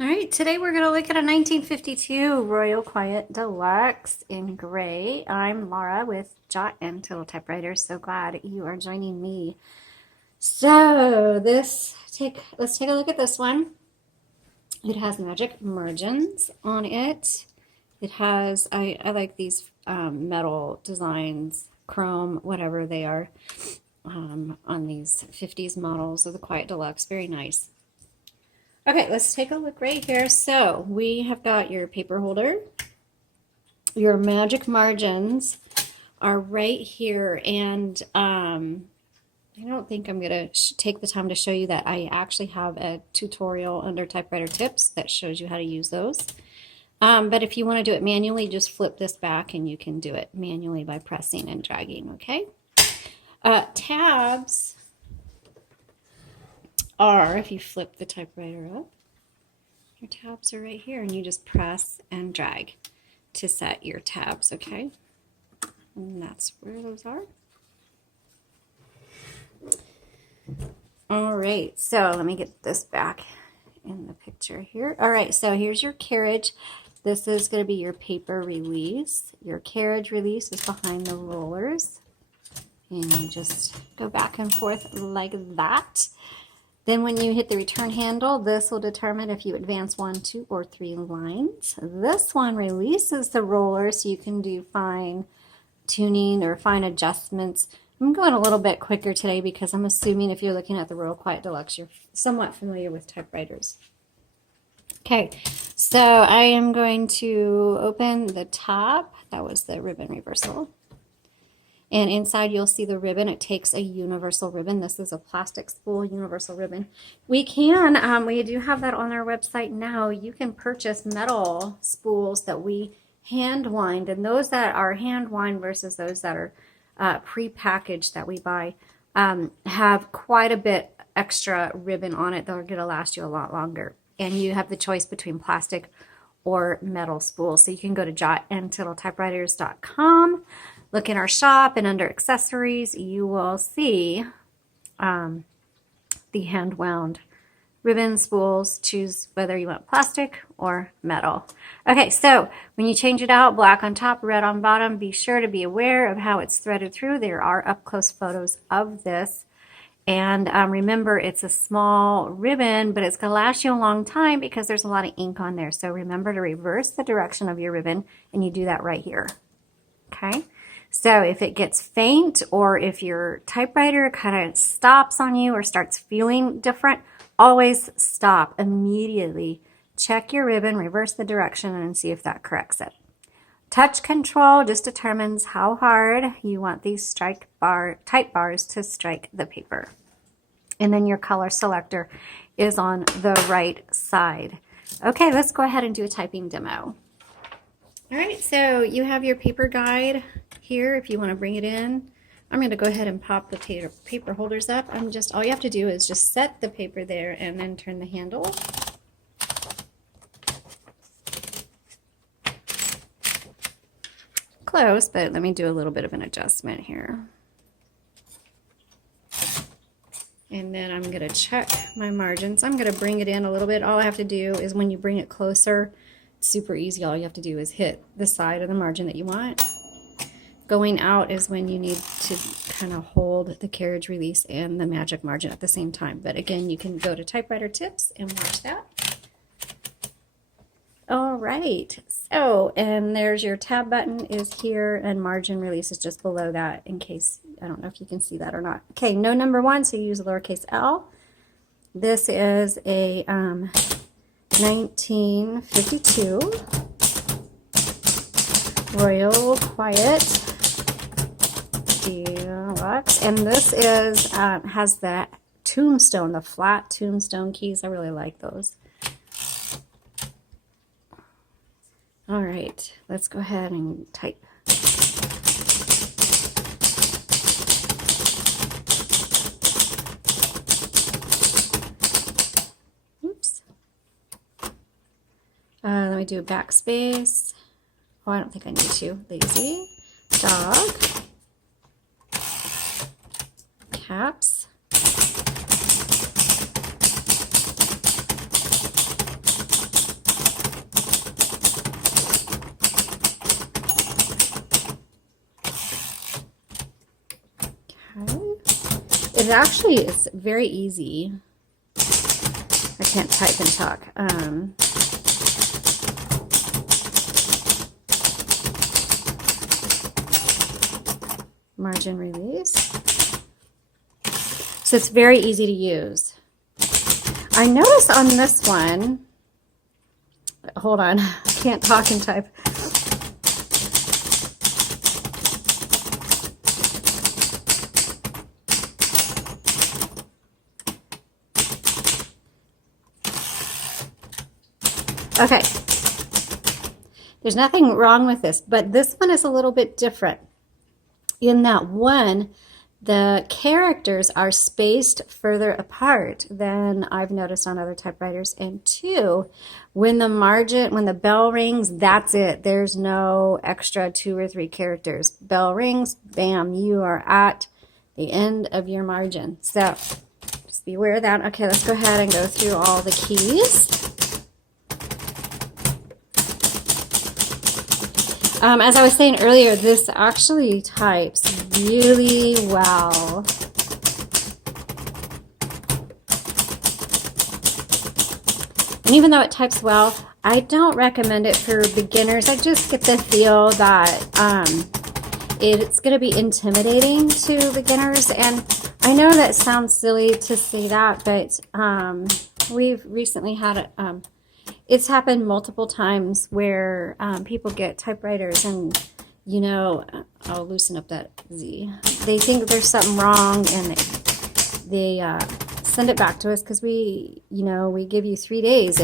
All right, today we're going to look at a 1952 Royal Quiet Deluxe in gray. I'm Laura with Jot and Tittle Typewriters. So glad you are joining me. So let's take a look at this one. It has magic margins on it. It has, I like these metal designs, chrome, whatever they are, on these 50s models of the Quiet Deluxe. Very nice. Okay, let's take a look right here. So we have got your paper holder. Your magic margins are right here, and I don't think I'm going to take the time to show you that. I actually have a tutorial under Typewriter Tips that shows you how to use those. But if you want to do it manually, just flip this back and you can do it manually by pressing and dragging, okay? Tabs are, if you flip the typewriter up, your tabs are right here, and you just press and drag to set your tabs, okay? And that's where those are. All right, so let me get this back in the picture here. All right, so here's your carriage. This is going to be your paper release. Your carriage release is behind the rollers, and you just go back and forth like that. Then when you hit the return handle, this will determine if you advance 1, 2, or 3 lines. This one releases the roller so you can do fine tuning or fine adjustments. I'm going a little bit quicker today because I'm assuming if you're looking at the Royal Quiet Deluxe, you're somewhat familiar with typewriters. Okay, so I am going to open the top. That was the ribbon reversal. And inside you'll see the ribbon. It takes a universal ribbon. This is a plastic spool universal ribbon. We do have that on our website now. You can purchase metal spools that we hand wind, and those that are hand wind versus those that are pre-packaged that we buy have quite a bit extra ribbon on it. They're going to last you a lot longer. And you have the choice between plastic or metal spools. So you can go to jotandtittletypewriters.com. Look in our shop, and under accessories, you will see the hand wound ribbon spools. Choose whether you want plastic or metal. Okay, so when you change it out, black on top, red on bottom, be sure to be aware of how it's threaded through. There are up close photos of this. And remember, it's a small ribbon, but it's going to last you a long time because there's a lot of ink on there. So remember to reverse the direction of your ribbon, and you do that right here. Okay? So if it gets faint, or if your typewriter kind of stops on you or starts feeling different, always stop immediately. Check your ribbon, reverse the direction, and see if that corrects it. Touch control just determines how hard you want these type bars to strike the paper. And then your color selector is on the right side. Okay, let's go ahead and do a typing demo. All right, so you have your paper guide here if you want to bring it in. I'm going to go ahead and pop the paper holders up. All you have to do is just set the paper there and then turn the handle. Close, but let me do a little bit of an adjustment here. And then I'm going to check my margins. I'm going to bring it in a little bit. All I have to do is, when you bring it closer, it's super easy. All you have to do is hit the side of the margin that you want. Going out is when you need to kind of hold the carriage release and the magic margin at the same time. But again, you can go to Typewriter Tips and watch that. All right, so, and there's your tab button is here, and margin release is just below that, in case, I don't know if you can see that or not. Okay, no number 1, so you use lowercase l. This is a 1952 Royal Quiet Deluxe, and this is has that tombstone, the flat tombstone keys. I really like those. All right, let's go ahead and type. Oops. Let me do a backspace. Oh, I don't think I need to. Lazy. Dog. Caps. it actually is very easy. I can't type and talk. Margin release. So it's very easy to use. I noticed on this one, hold on, I can't talk and type. Okay, there's nothing wrong with this, but this one is a little bit different. In that one, the characters are spaced further apart than I've noticed on other typewriters. And two, when the bell rings, that's it. There's no extra 2 or 3 characters. Bell rings, bam, you are at the end of your margin. So just be aware of that. Okay, let's go ahead and go through all the keys. As I was saying earlier, this actually types really well. And even though it types well, I don't recommend it for beginners. I just get the feel that it's going to be intimidating to beginners. And I know that sounds silly to say that, but we've recently had it's happened multiple times where people get typewriters and, you know, I'll loosen up that Z. They think there's something wrong and they send it back to us because we give you 3 days.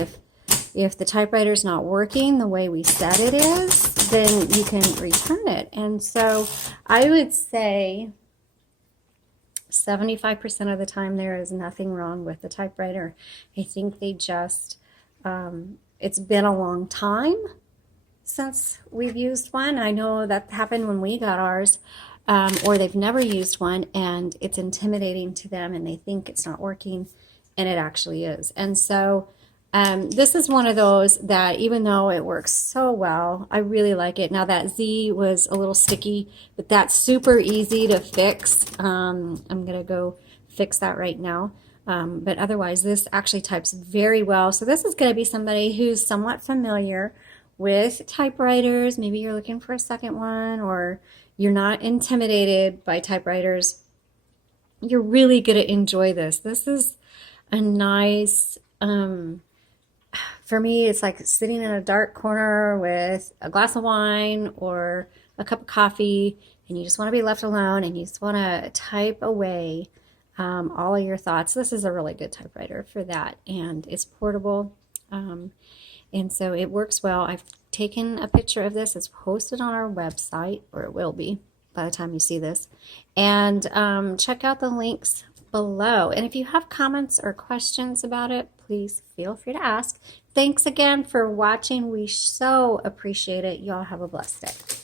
If the typewriter's not working the way we said it is, then you can return it. And so I would say 75% of the time there is nothing wrong with the typewriter. I think they just... it's been a long time since we've used one. I know that happened when we got ours, or they've never used one and it's intimidating to them and they think it's not working, and it actually is. And so this is one of those that even though it works so well, I really like it. Now that Z was a little sticky, but that's super easy to fix. I'm going to go fix that right now. But otherwise, this actually types very well. So this is going to be somebody who's somewhat familiar with typewriters. Maybe you're looking for a second one, or you're not intimidated by typewriters. You're really going to enjoy this. This is a nice, for me, it's like sitting in a dark corner with a glass of wine or a cup of coffee, and you just want to be left alone and you just want to type away all of your thoughts. This is a really good typewriter for that, and it's portable, and so it works well. I've taken a picture of this. It's posted on our website, or it will be by the time you see this, and check out the links below. And if you have comments or questions about it, please feel free to ask. Thanks again for watching. We so appreciate it. Y'all have a blessed day.